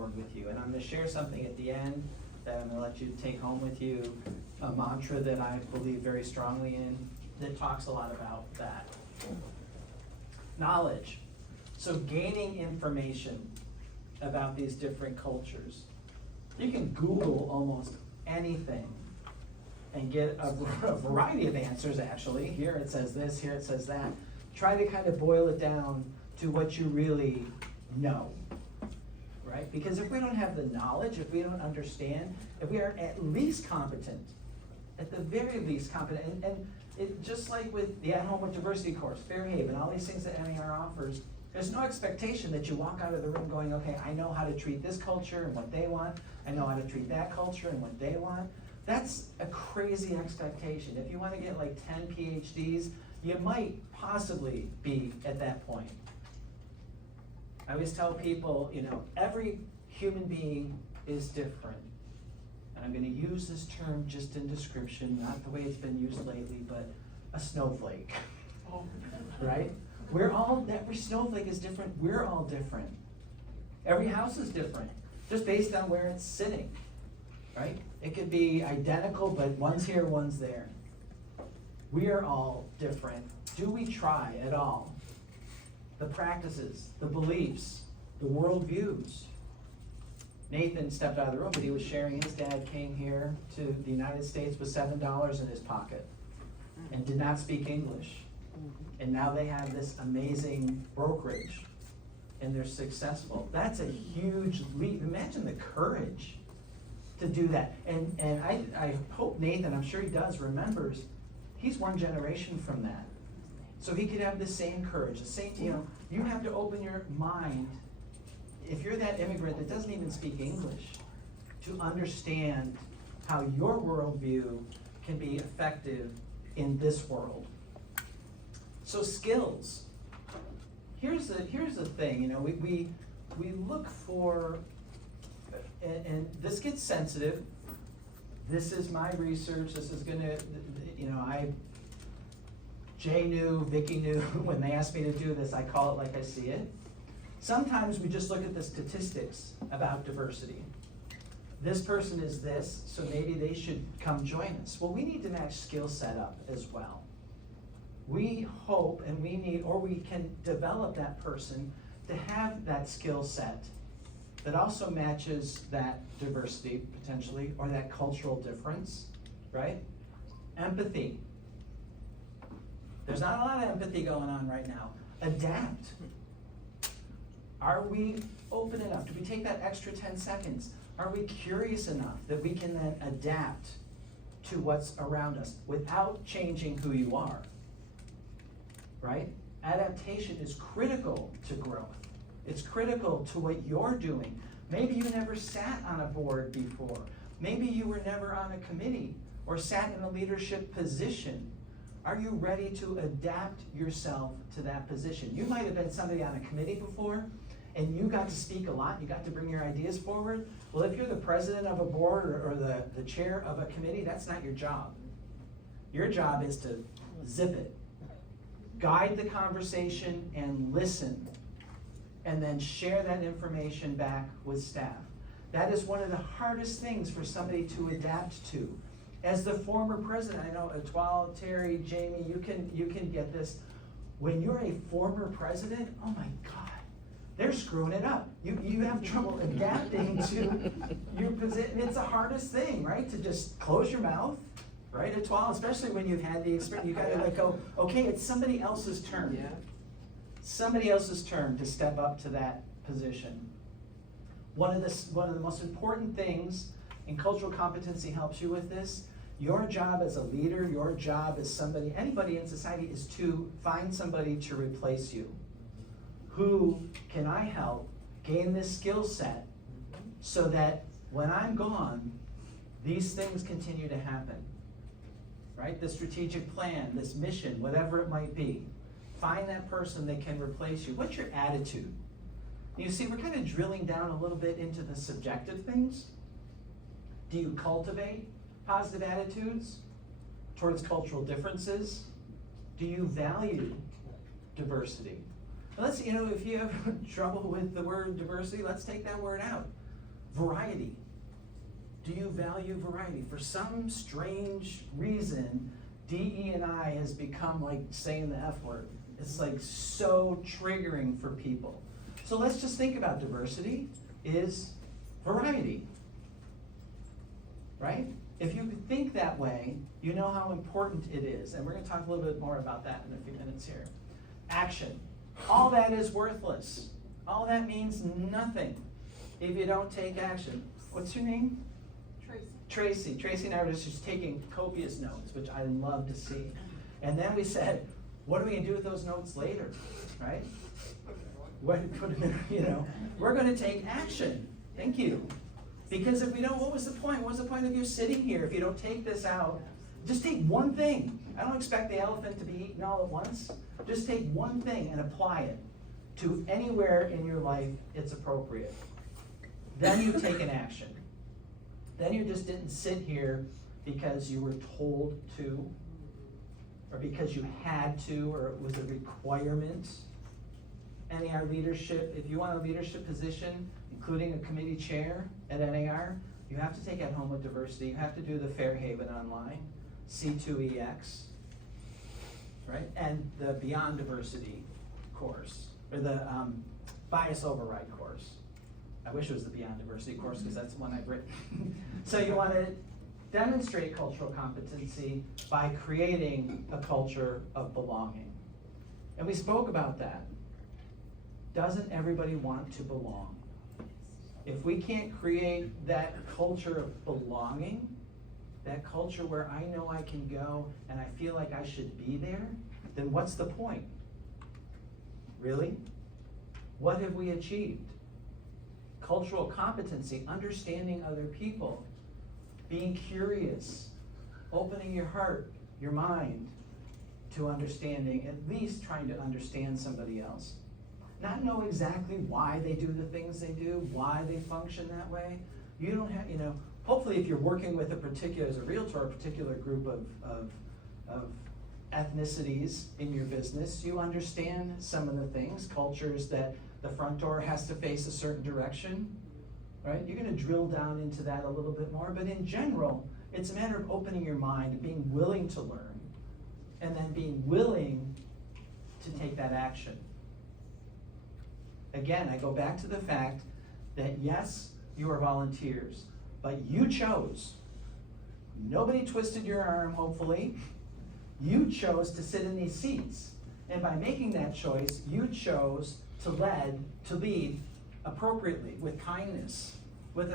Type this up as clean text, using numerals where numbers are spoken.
forward with you. And I'm going to share something at the end that I'm going to let you take home with you, a mantra that I believe very strongly in that talks a lot about that. Knowledge. So gaining information about these different cultures. You can Google almost anything and get a variety of answers, actually. Here it says this, here it says that. Try to kind of boil it down to what you really know, right? Because if we don't have the knowledge, if we don't understand, if we are at least competent, at the very least competent, and it, just like with the At Home with Diversity course, Fairhaven, all these things that NAR offers, there's no expectation that you walk out of the room going, okay, I know how to treat this culture and what they want. I know how to treat that culture and what they want. That's a crazy expectation. If you want to get like 10 PhDs, you might possibly be at that point. I always tell people, you know, every human being is different. And I'm going to use this term just in description, not the way it's been used lately, but a snowflake, right? We're all, every snowflake is different, we're all different. Every house is different, just based on where it's sitting, right? It could be identical, but one's here, one's there. We are all different. Do we try at all? The practices, the beliefs, the worldviews. Nathan stepped out of the room, but he was sharing his dad came here to the United States with $7 in his pocket and did not speak English. And now they have this amazing brokerage and they're successful. That's a huge leap. Imagine the courage to do that. And I hope Nathan, I'm sure he does, remembers he's one generation from that. So he could have the same courage, the same, you know, you have to open your mind, if you're that immigrant that doesn't even speak English, to understand how your worldview can be effective in this world. So skills. Here's the thing, you know, we look for, and this gets sensitive. This is my research. This is gonna, you know, Jay knew, Vicky knew, when they asked me to do this, I call it like I see it. Sometimes we just look at the statistics about diversity. This person is this, so maybe they should come join us. Well, we need to match skill set up as well. We hope and we need, or we can develop that person to have that skill set that also matches that diversity potentially, or that cultural difference, right? Empathy. There's not a lot of empathy going on right now. Adapt. Are we open enough? Do we take that extra 10 seconds? Are we curious enough that we can then adapt to what's around us without changing who you are? Right? Adaptation is critical to growth. It's critical to what you're doing. Maybe you never sat on a board before. Maybe you were never on a committee or sat in a leadership position. Are you ready to adapt yourself to that position? You might have been somebody on a committee before and you got to speak a lot, you got to bring your ideas forward. Well, if you're the president of a board or the chair of a committee, that's not your job. Your job is to zip it. Guide the conversation and listen, and then share that information back with staff. That is one of the hardest things for somebody to adapt to. As the former president, I know Atwal, Terry, Jamie, you can get this. When you're a former president, oh my God, they're screwing it up. You have trouble adapting to your position. It's the hardest thing, right? To just close your mouth. Right, Atwal, especially when you've had the experience, you gotta like go, okay, it's somebody else's turn. Yeah. Somebody else's turn to step up to that position. One of the most important things, and cultural competency helps you with this, your job as a leader, your job as somebody, anybody in society, is to find somebody to replace you. Who can I help gain this skill set so that when I'm gone, these things continue to happen? Right? The strategic plan, this mission, whatever it might be. Find that person that can replace you. What's your attitude? You see, we're kind of drilling down a little bit into the subjective things. Do you cultivate positive attitudes towards cultural differences? Do you value diversity? Let's, if you have trouble with the word diversity, let's take that word out. variety. Do you value variety? For some strange reason, DE&I has become like saying the F word. It's like so triggering for people. So let's just think about diversity is variety, right? If you think that way, you know how important it is. And we're going to talk a little bit more about that in a few minutes here. Action. All that is worthless. All that means nothing if you don't take action. What's your name? Tracy. Tracy and I were just taking copious notes, which I love to see. And then we said, what are we going to do with those notes later, right? We're going to take action. Thank you. Because if we don't, what was the point? What was the point of you sitting here if you don't take this out? Just take one thing. I don't expect the elephant to be eaten all at once. Just take one thing and apply it to anywhere in your life it's appropriate. Then you take an action. Then you just didn't sit here because you were told to, or because you had to, or it was a requirement. NAR leadership, if you want a leadership position, including a committee chair at NAR, you have to take At Home with Diversity. You have to do the Fairhaven Online, C2EX, right? And the Beyond Diversity course, or the Bias Override course. I wish it was the Beyond Diversity course because that's the one I've written. So you want to demonstrate cultural competency by creating a culture of belonging. And we spoke about that. Doesn't everybody want to belong? If we can't create that culture of belonging, that culture where I know I can go and I feel like I should be there, then what's the point? Really? What have we achieved? Cultural competency, understanding other people, being curious, opening your heart, your mind to understanding, at least trying to understand somebody else. Not know exactly why they do the things they do, why they function that way. You don't have, hopefully if you're working with as a realtor, a particular group of ethnicities in your business, you understand some of the things, cultures that the front door has to face a certain direction, right? You're gonna drill down into that a little bit more, but in general, it's a matter of opening your mind and being willing to learn, and then being willing to take that action. Again, I go back to the fact that yes, you are volunteers, but you chose. Nobody twisted your arm, hopefully. You chose to sit in these seats. And by making that choice, you chose to lead appropriately, with kindness, with